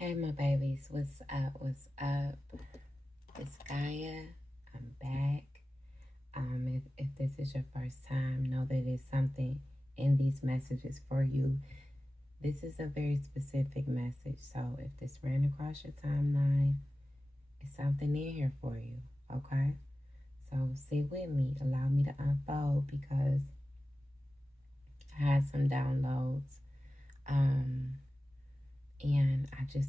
Hey, my babies, what's up? What's up? It's Gaia. I'm back. If this is your first time, know that it's something in these messages for you. This is a very specific message, so if this ran across your timeline, it's something in here for you, okay? So sit with me, allow me to unfold because I had some downloads, um, and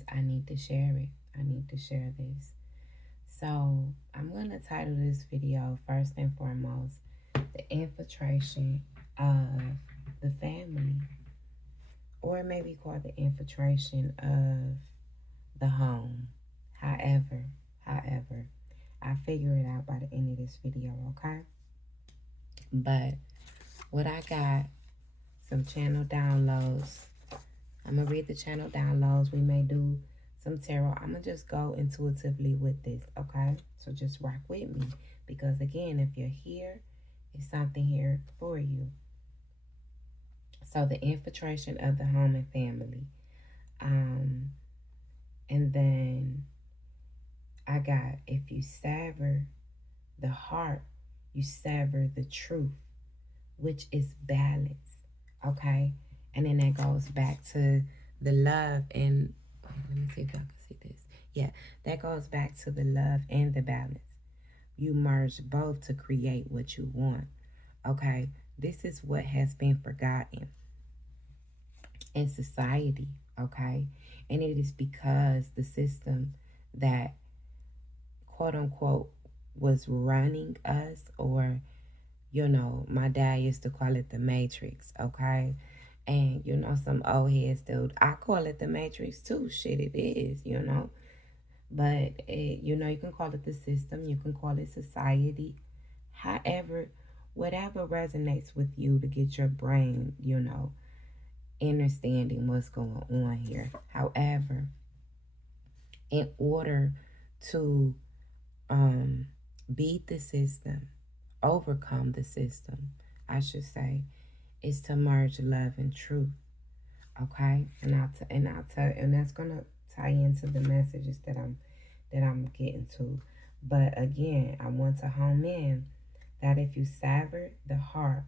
I need to share it. I need to share this. So I'm going to title this video first and foremost, the infiltration of the family, or maybe called the infiltration of the home. However, I figure it out by the end of this video, okay? But what I got, some channel downloads. I'm going to read the channel downloads. We may do some tarot. I'm going to just go intuitively with this, okay? So just rock with me. Because, again, if you're here, it's something here for you. So, the infiltration of the home and family. And then I got, if you sever the heart, you sever the truth, which is balance, okay? And then that goes back to the love and, let me see if y'all can see this. Yeah, that goes back to the love and the balance. You merge both to create what you want, okay? This is what has been forgotten in society, okay? And it is because the system that, quote unquote, was running us, or, you know, my dad used to call it the Matrix, okay? And, you know, some old heads, dude, I call it the Matrix too. Shit, it is, you know. But, you know, you can call it the system. You can call it society. However, whatever resonates with you to get your brain, you know, understanding what's going on here. However, in order to beat the system, overcome the system, I should say, is to merge love and truth. Okay, and that's gonna tie into the messages that I'm getting to. But again, I want to home in that if you sever the heart,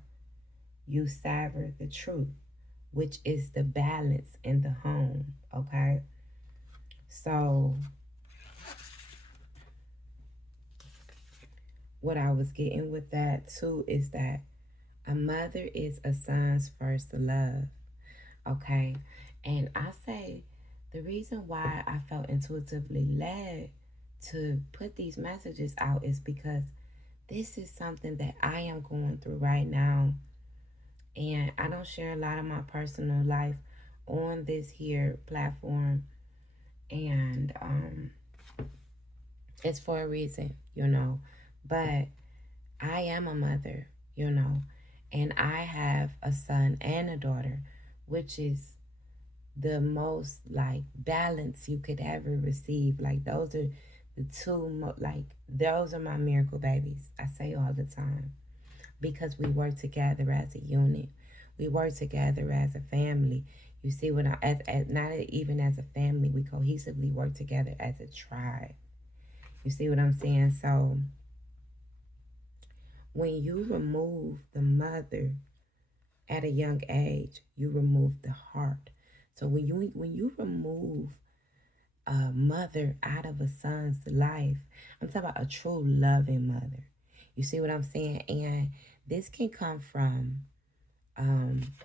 you sever the truth, which is the balance in the home. Okay, so what I was getting with that too is that a mother is a son's first love. Okay, and I say the reason why I felt intuitively led to put these messages out is because this is something that I am going through right now. And I don't share a lot of my personal life on this here platform. And it's for a reason, you know. But I am a mother, you know. And I have a son and a daughter, which is the most like balance you could ever receive. Like those are the two like those are my miracle babies. I say all the time because we work together as a unit. We work together as a family. You see what I as not even as a family, we cohesively work together as a tribe. You see what I'm saying? So when you remove the mother at a young age, you remove the heart. So when you remove a mother out of a son's life, I'm talking about a true loving mother. You see what I'm saying? And this can come from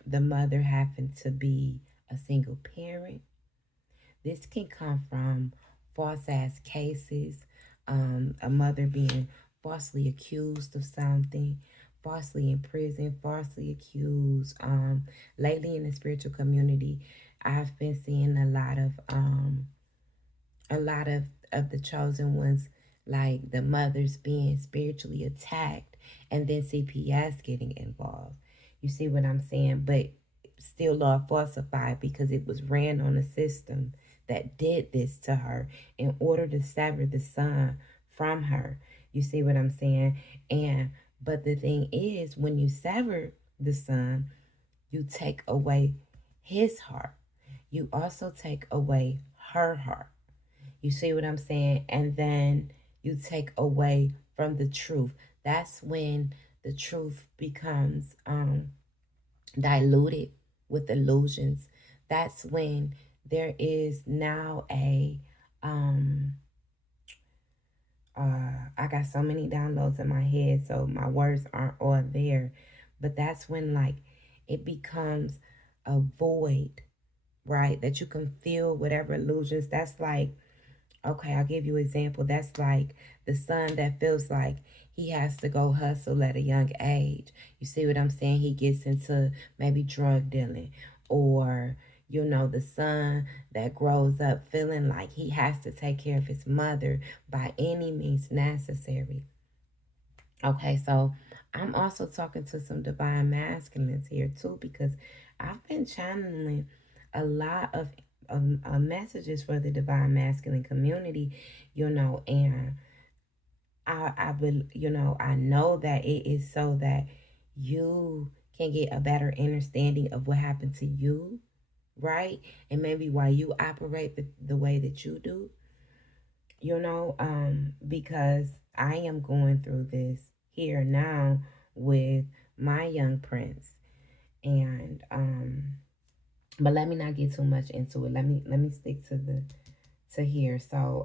the mother having to be a single parent. This can come from false ass cases, a mother being falsely accused of something, falsely imprisoned, falsely accused. Lately in the spiritual community, I've been seeing a lot of the chosen ones, like the mothers being spiritually attacked and then CPS getting involved. You see what I'm saying? But still all falsified because it was ran on a system that did this to her in order to sever the son from her. You see what I'm saying? And but the thing is, when you sever the son, you take away his heart. You also take away her heart. You see what I'm saying? And then you take away from the truth. That's when the truth becomes diluted with illusions. That's when there is now a I got so many downloads in my head, so my words aren't all there. But that's when like it becomes a void, right? That you can feel whatever illusions. That's like, okay, I'll give you an example. That's like the son that feels like he has to go hustle at a young age. You see what I'm saying? He gets into maybe drug dealing, or the son that grows up feeling like he has to take care of his mother by any means necessary. Okay, so I'm also talking to some divine masculines here too, because I've been channeling a lot of messages for the divine masculine community, and I know that it is so that you can get a better understanding of what happened to you, right? And maybe why you operate the way that you do, because I am going through this here now with my young prince. And but let me not get too much into it. Let me stick to here. So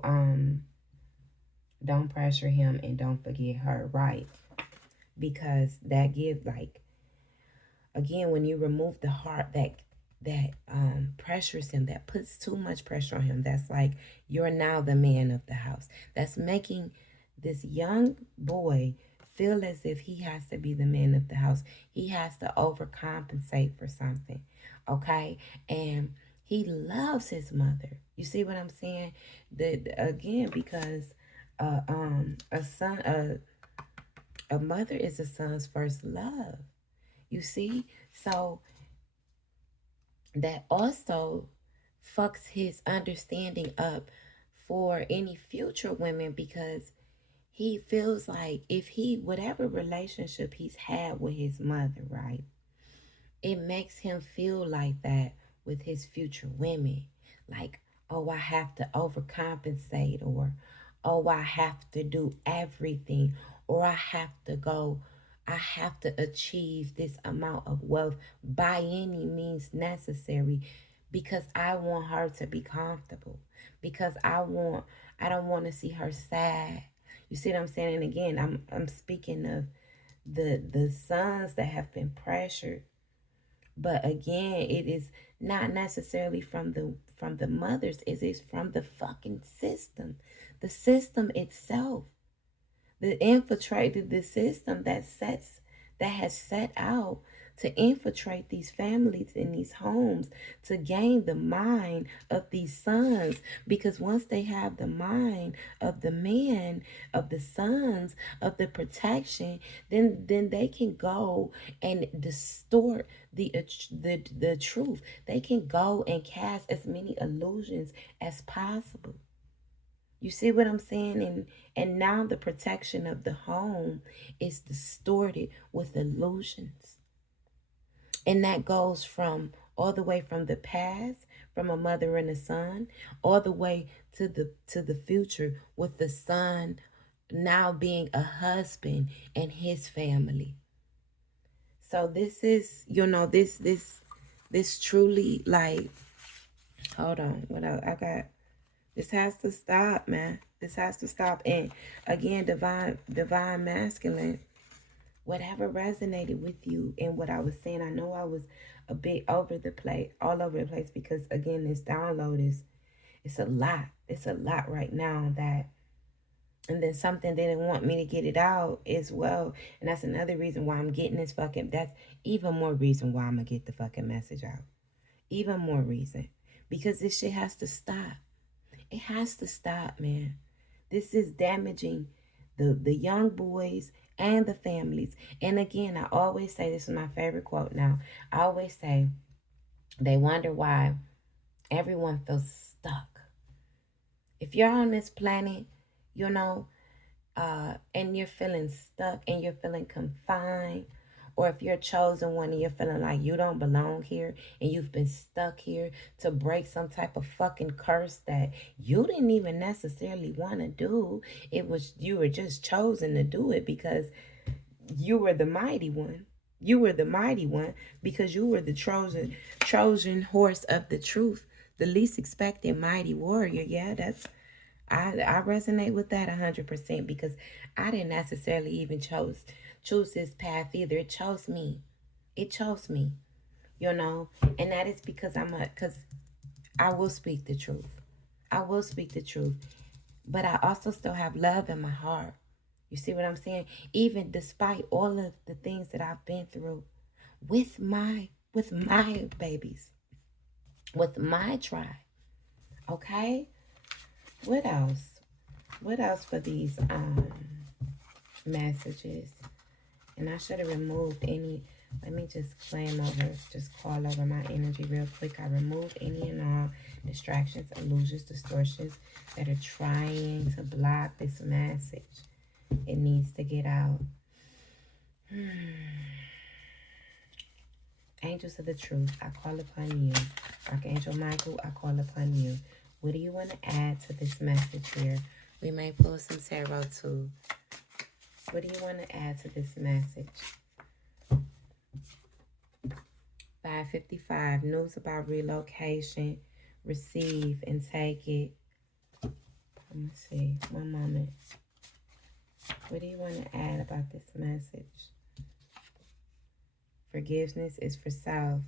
don't pressure him and don't forget her, right? Because that gives, like, again, when you remove the heart that pressures him, that puts too much pressure on him, that's like you're now the man of the house. That's making this young boy feel as if he has to be the man of the house. He has to overcompensate for something, okay? And he loves his mother. You see what I'm saying? Again, because a mother is a son's first love. You see? So that also fucks his understanding up for any future women, because he feels like if he, whatever relationship he's had with his mother, right, it makes him feel like that with his future women. Like, oh, I have to overcompensate, or oh, I have to do everything, or I have to achieve this amount of wealth by any means necessary, because I want her to be comfortable, because I don't want to see her sad. You see what I'm saying? And again, I'm speaking of the sons that have been pressured, but again, it is not necessarily from the mothers. It is from the fucking system, the system itself, the infiltrated the system that has set out to infiltrate these families in these homes to gain the mind of these sons. Because once they have the mind of the man, of the sons, of the protection, then they can go and distort the truth. They can go and cast as many illusions as possible. You see what I'm saying? And now the protection of the home is distorted with illusions. And that goes from all the way from the past, from a mother and a son, all the way to the future, with the son now being a husband and his family. So this is, this truly, like, hold on, what else? This has to stop, man. This has to stop. And again, divine masculine, whatever resonated with you in what I was saying. I know I was a bit all over the place, because again, this download it's a lot. It's a lot right now, and then something they didn't want me to get it out as well. And that's another reason why I'm getting that's even more reason why I'm gonna get the fucking message out. Even more reason. Because this shit has to stop. It has to stop, man. This is damaging the young boys and the families. And again, I always say, this is my favorite quote now. I always say, they wonder why everyone feels stuck. If you're on this planet, and you're feeling stuck and you're feeling confined, Or if you're a chosen one and you're feeling like you don't belong here and you've been stuck here to break some type of fucking curse that you didn't even necessarily want to do. It was, you were just chosen to do it because you were the mighty one. You were the mighty one because you were the Trojan horse of the truth, the least expected mighty warrior. Yeah, that's, I resonate with that 100% because I didn't necessarily even choose this path either. It chose me. It chose me, you know, and that is because because I will speak the truth. I will speak the truth, but I also still have love in my heart. You see what I'm saying? Even despite all of the things that I've been through with my babies, with my tribe. Okay? What else? What else for these messages? And I should have removed any. Let me just claim over, just call over my energy real quick. I removed any and all distractions, illusions, distortions that are trying to block this message. It needs to get out. Angels of the truth, I call upon you. Archangel Michael, I call upon you. What do you want to add to this message here? We may pull some tarot too. What do you want to add to this message? 555, news about relocation. Receive and take it. Let me see. One moment. What do you want to add about this message? Forgiveness is for self,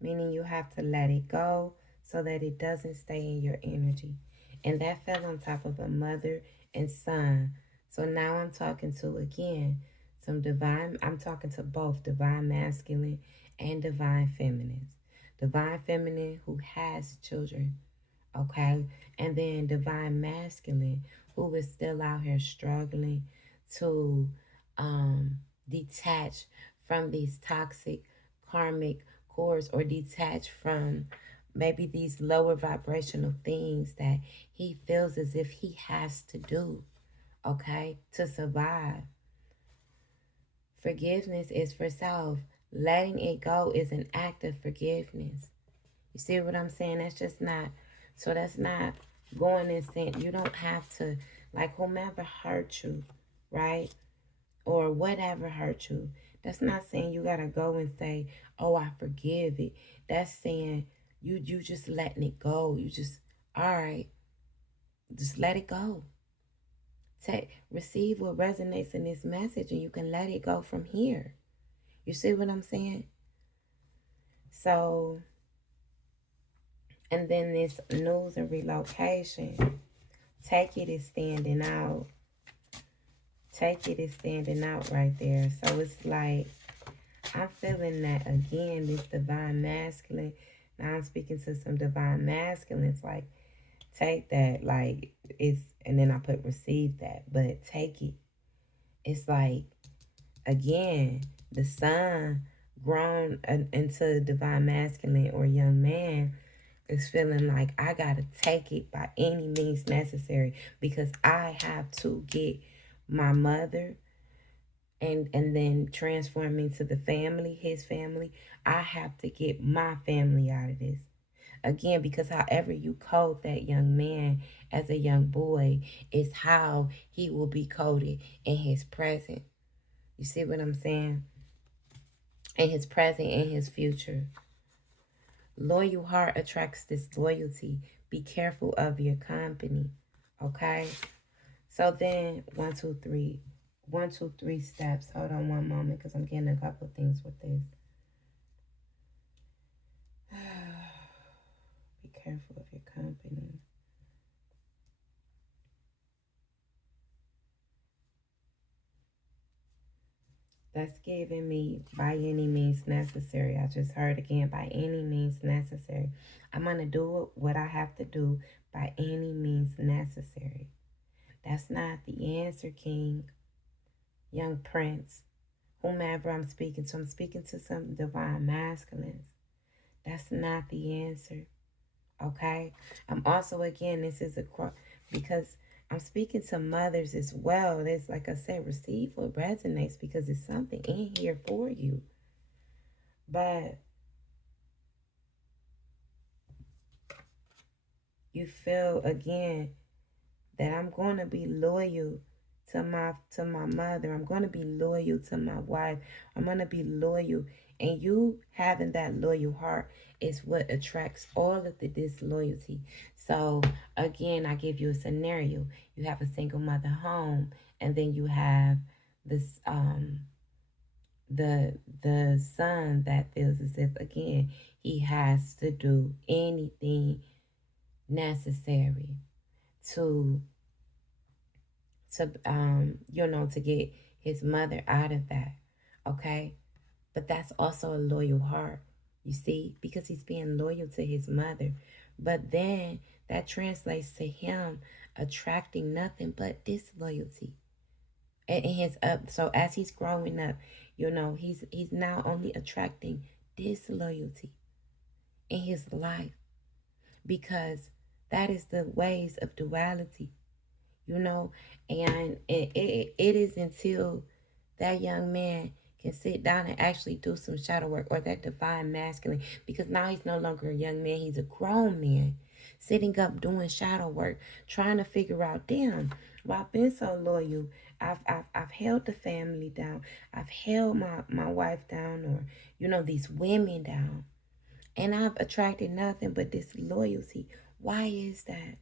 meaning you have to let it go so that it doesn't stay in your energy. And that fell on top of a mother and son. So now I'm talking to, again, I'm talking to both divine masculine and divine feminines. Divine feminine who has children, okay? And then divine masculine who is still out here struggling to detach from these toxic karmic cords, or detach from maybe these lower vibrational things that he feels as if he has to do, okay, to survive. Forgiveness is for self. Letting it go is an act of forgiveness. You see what I'm saying? That's just not, so that's not going and saying, you don't have to, like, whomever hurt you, right? Or whatever hurt you. That's not saying you gotta go and say, oh, I forgive it. That's saying you just letting it go. You just, all right, just let it go. Receive what resonates in this message and you can let it go from here. You see what I'm saying? So, and then this news and relocation. Take it is standing out. Take it is standing out right there. So it's like, I'm feeling that again, this divine masculine. Now I'm speaking to some divine masculines, like, take that, like, it's, and then I put receive that, but take it. It's like, again, the son grown into divine masculine or young man is feeling like, I gotta take it by any means necessary because I have to get my mother and then transform into the family, his family. I have to get my family out of this. Again, because however you code that young man as a young boy is how he will be coded in his present. You see what I'm saying? In his present and his future. Loyal heart attracts disloyalty. Be careful of your company. Okay? So then, 1, 2, 3. 1, 2, 3 steps. Hold on one moment because I'm getting a couple of things with this. Be careful of your company. That's giving me by any means necessary. I just heard again, by any means necessary. I'm going to do what I have to do by any means necessary. That's not the answer, King, young prince, whomever I'm speaking to some divine masculines. That's not the answer. Okay? I'm also, again, this is because I'm speaking to mothers as well. It's like I said, receive what resonates because it's something in here for you. But you feel again that I'm going to be loyal to my mother. I'm going to be loyal to my wife. I'm going to be loyal. And you having that loyal heart is what attracts all of the disloyalty. So again, I give you a scenario. You have a single mother home, and then you have this the son that feels as if again he has to do anything necessary to to get his mother out of that. Okay, but that's also a loyal heart, you see, because he's being loyal to his mother. But then that translates to him attracting nothing but disloyalty in his up. So as he's growing up, he's now only attracting disloyalty in his life, because that is the ways of duality, and it is until that young man can sit down and actually do some shadow work, or that divine masculine, because now he's no longer a young man, he's a grown man sitting up doing shadow work, trying to figure out, damn, well, I've been so loyal. I've held the family down. I've held my wife down, or these women down, and I've attracted nothing but disloyalty. Why is that?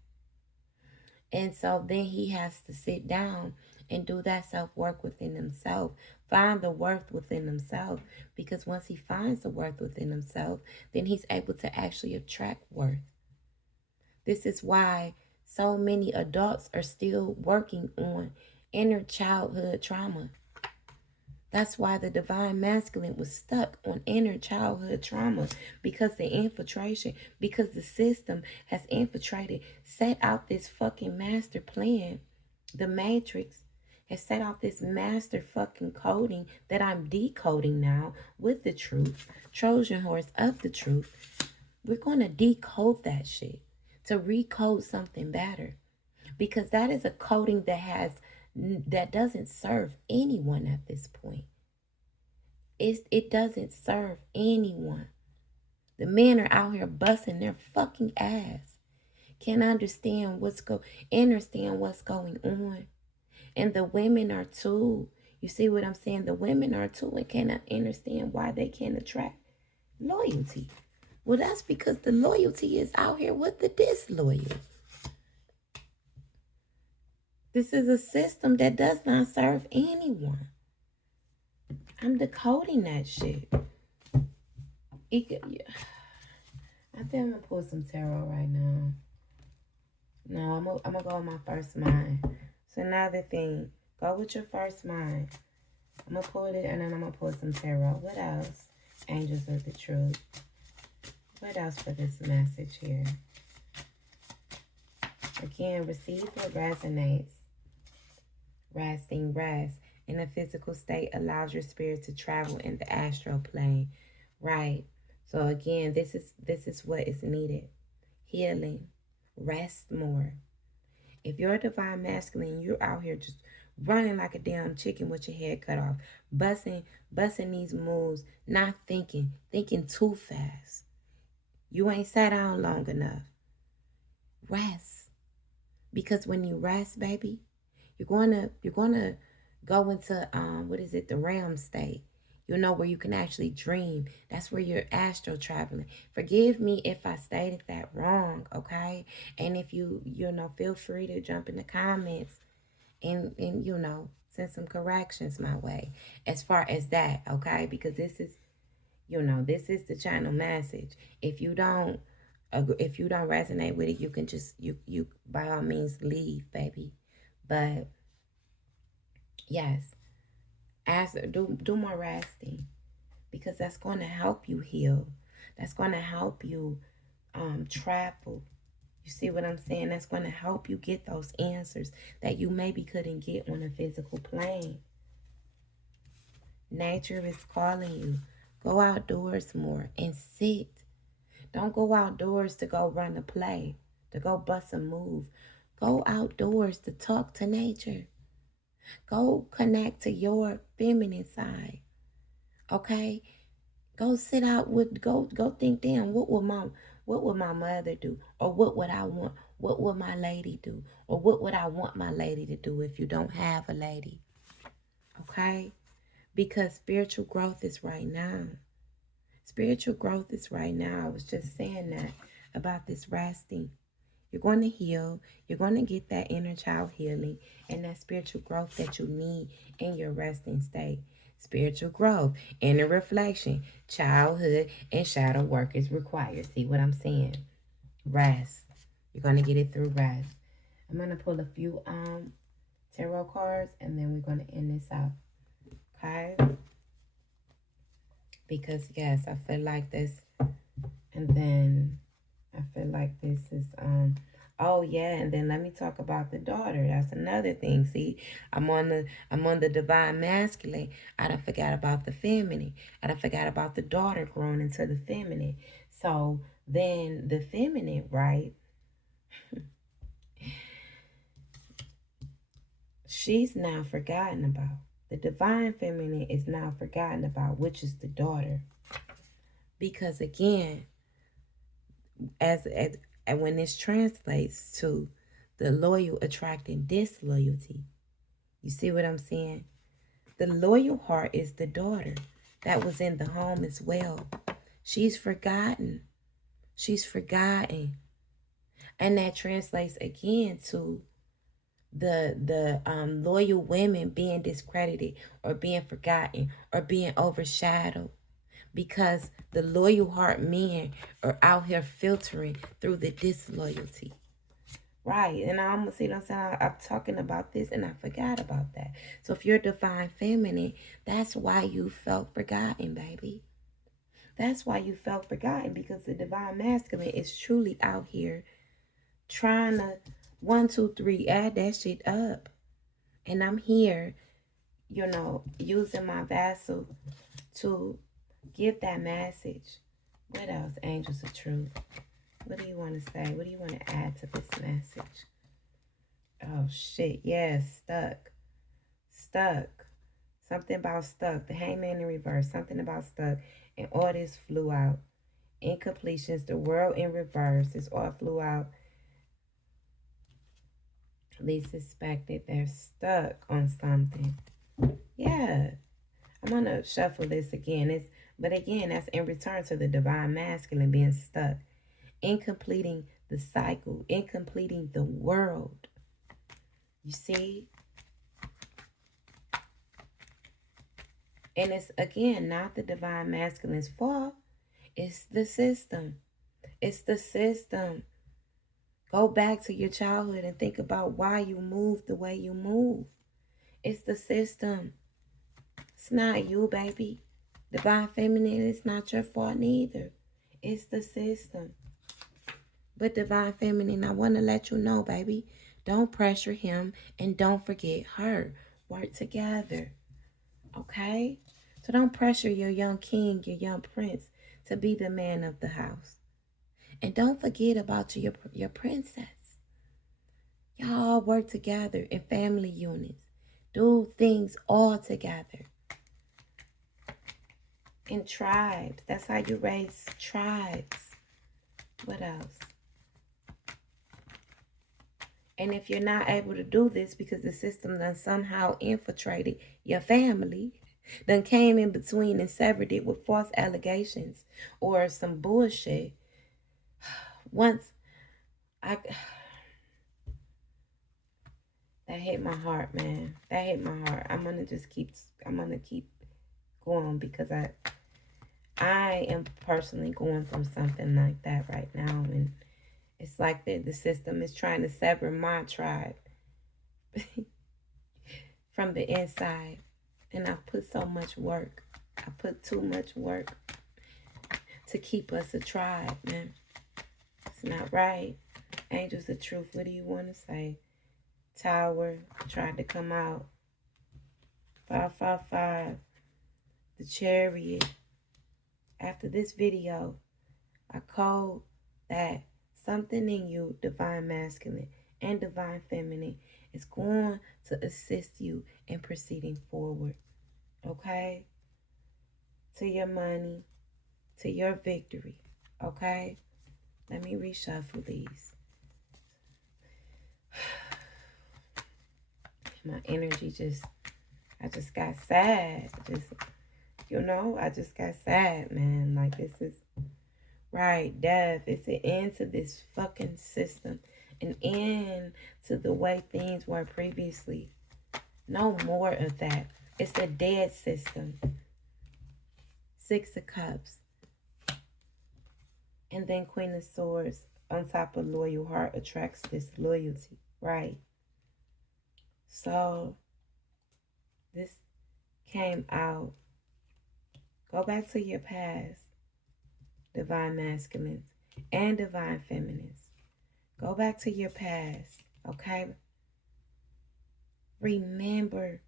And so then he has to sit down and do that self-work within himself, find the worth within himself, because once he finds the worth within himself, then he's able to actually attract worth. This is why so many adults are still working on inner childhood trauma. That's why the divine masculine was stuck on inner childhood trauma, because the infiltration, because the system has infiltrated, set out this fucking master plan. The matrix has set out this master fucking coding that I'm decoding now with the truth, Trojan horse of the truth. We're going to decode that shit to recode something better, because that is a coding that doesn't serve anyone at this point. It doesn't serve anyone. The men are out here busting their fucking ass. Can't understand understand what's going on. And the women are too. You see what I'm saying? The women are too, and cannot understand why they can't attract loyalty. Well, that's because the loyalty is out here with the disloyal. This is a system that does not serve anyone. I'm decoding that shit. I think I'm gonna pull some tarot right now. No, I'm gonna go with my first mind. So another thing, go with your first mind. I'm gonna pull it, and then I'm gonna pull some tarot. What else? Angels of the truth. What else for this message here? Again, receive what resonates. Resting, rest in a physical state allows your spirit to travel in the astral plane. Right. So again, this is what is needed. Healing. Rest more. If you're a divine masculine, you're out here just running like a damn chicken with your head cut off, busting these moves, not thinking too fast. You ain't sat down long enough. Rest. Because when you rest, baby, you're gonna go into the realm state. Where you can actually dream. That's where you're astral traveling. Forgive me if I stated that wrong, okay? And if you feel free to jump in the comments and send some corrections my way as far as that, okay? Because this is the channel message. If you don't resonate with it, you can just you by all means leave, baby. But yes, do more resting, because that's going to help you heal. That's going to help you travel. You see what I'm saying? That's going to help you get those answers that you maybe couldn't get on a physical plane. Nature is calling you. Go outdoors more and sit. Don't go outdoors to go run a play, to go bust a move. Go outdoors to talk to nature. Go connect to your feminine side. Okay? Go sit out with go think, damn, what would my mother do? Or what would I want? What would my lady do? Or what would I want my lady to do if you don't have a lady? Okay? Because spiritual growth is right now. Spiritual growth is right now. I was just saying that about this resting. You're going to heal. You're going to get that inner child healing and that spiritual growth that you need in your resting state. Spiritual growth, inner reflection, childhood, and shadow work is required. See what I'm saying? Rest. You're going to get it through rest. I'm going to pull a few tarot cards and then we're going to end this out. Okay? Because yes, I feel like this, and then I feel like this is oh yeah, and then let me talk about the daughter. That's another thing. See, I'm on the divine masculine. I done forgot about the feminine. I done forgot about the daughter growing into the feminine. So then the feminine, right? She's now forgotten about. The divine feminine is now forgotten about, which is the daughter. Because again, as and when this translates to the loyal attracting disloyalty, you see what I'm saying? The loyal heart is the daughter that was in the home as well. She's forgotten. She's forgotten. And that translates again to the loyal women being discredited or being forgotten or being overshadowed. Because the loyal heart men are out here filtering through the disloyalty. Right. And I almost see what I'm saying. I'm talking about this and I forgot about that. So if you're divine feminine, that's why you felt forgotten, baby. That's why you felt forgotten, because the divine masculine is truly out here trying to 1, 2, 3 add that shit up. And I'm here, you know, using my vessel to give that message. What else, angels of truth? What do you want to say? What do you want to add to this message? Oh, shit. Yes, stuck. Stuck. Something about stuck. The hangman in reverse. Something about stuck. And all this flew out. Incompletions. The world in reverse. This all flew out. Least suspected. They're stuck on something. Yeah. I'm going to shuffle this again. But again, that's in return to the divine masculine being stuck. Incompleting the cycle. Incompleting the world. You see? And it's, again, not the divine masculine's fault. It's the system. It's the system. Go back to your childhood and think about why you moved the way you move. It's the system. It's not you, baby. Divine feminine, it's not your fault neither. It's the system. But divine feminine, I want to let you know, baby, don't pressure him and don't forget her. Work together. Okay? So don't pressure your young king, your young prince to be the man of the house. And don't forget about your princess. Y'all work together in family units. Do things all together. In tribes. That's how you raise tribes. What else? And if you're not able to do this because the system done somehow infiltrated your family, done came in between and severed it with false allegations or some bullshit. Once that hit my heart, man. That hit my heart. I'm gonna keep going because I am personally going through something like that right now, and it's like the system is trying to sever my tribe from the inside. And I've put so much work. I put too much work to keep us a tribe, man. It's not right. Angels of truth, what do you want to say? Tower tried to come out. 555. The chariot. After this video, I called that something in you, divine masculine, and divine feminine is going to assist you in proceeding forward. Okay? To your money, to your victory. Okay? Let me reshuffle these. My energy I just got sad. I just got sad, man. Like, this is right, death. It's an end to this fucking system. An end to the way things were previously. No more of that. It's a dead system. 6 of Cups. And then Queen of Swords on top of loyal heart attracts this loyalty, right? So this came out. Go back to your past, divine masculines and divine feminines. Go back to your past, okay? Remember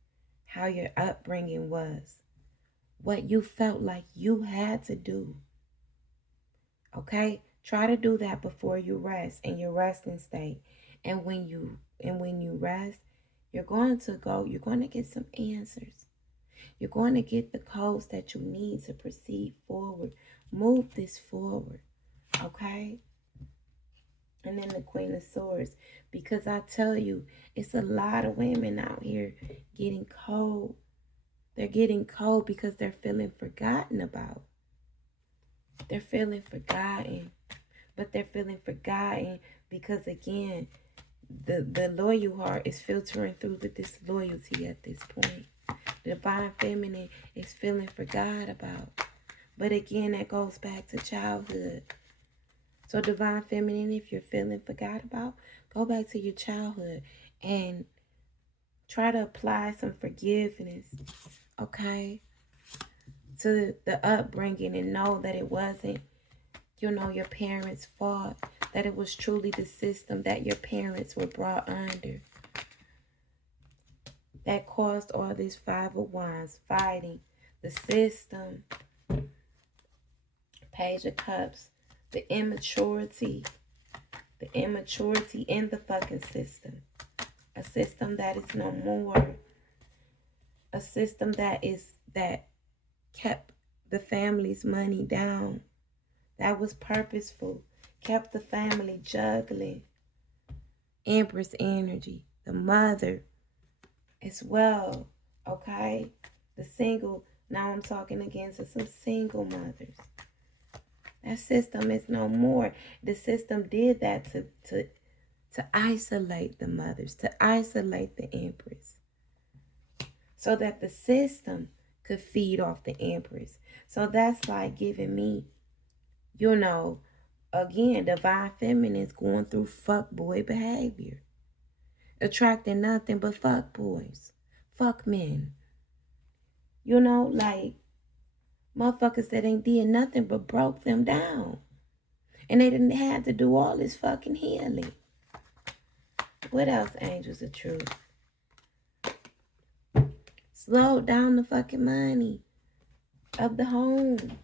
how your upbringing was, what you felt like you had to do. Okay? Try to do that before you rest in your resting state. And when you rest, you're going to get some answers. You're going to get the codes that you need to proceed forward. Move this forward. Okay? And then the Queen of Swords. Because I tell you, it's a lot of women out here getting cold. They're getting cold because they're feeling forgotten about. They're feeling forgotten. But they're feeling forgotten because, again, the loyal heart is filtering through the disloyalty at this point. The divine feminine is feeling forgot about. But again, that goes back to childhood. So divine feminine, if you're feeling forgot about, go back to your childhood and try to apply some forgiveness, okay, to the upbringing, and know that it wasn't, your parents' fault, that it was truly the system that your parents were brought under that caused all these 5 of Wands fighting the system. Page of Cups, the immaturity in the fucking system. A system that is no more. A system that kept the family's money down. That was purposeful. Kept the family juggling. Empress energy. The mother as well. Okay? The single. Now I'm talking again to some single mothers. That system is no more. The system did that to isolate the mothers, to isolate the empress, so that the system could feed off the empress. So that's like giving me, again, divine feminines going through fuckboy behavior, attracting nothing but fuck boys, fuck men. Like motherfuckers that ain't did nothing but broke them down. And they didn't have to do all this fucking healing. What else, angels of truth? Slow down the fucking money of the home.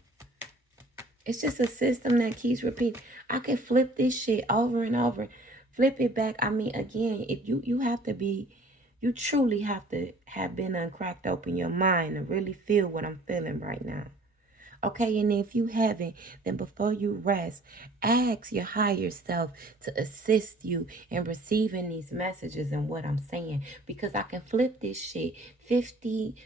It's just a system that keeps repeating. I can flip this shit over and over. Flip it back. I mean, again, if you truly have to have been uncracked open your mind and really feel what I'm feeling right now. Okay, and if you haven't, then before you rest, ask your higher self to assist you in receiving these messages and what I'm saying. Because I can flip this shit 15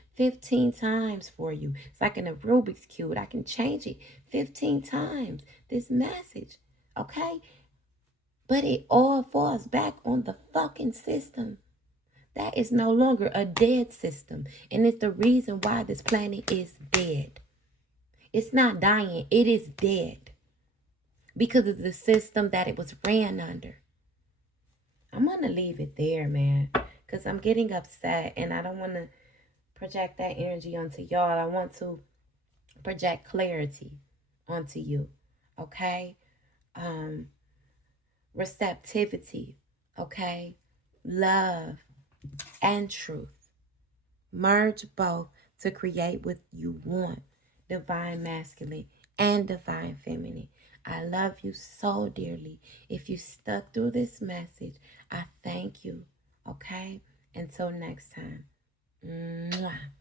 times for you. It's like in a Rubik's Cube. I can change it 15 times, this message. Okay? But it all falls back on the fucking system. That is no longer a dead system. And it's the reason why this planet is dead. It's not dying. It is dead because of the system that it was ran under. I'm going to leave it there, man, because I'm getting upset and I don't want to project that energy onto y'all. I want to project clarity onto you, okay? Receptivity, okay? Love and truth. Merge both to create what you want. Divine masculine and divine feminine. I love you so dearly. If you stuck through this message, I thank you. Okay? Until next time. Mwah.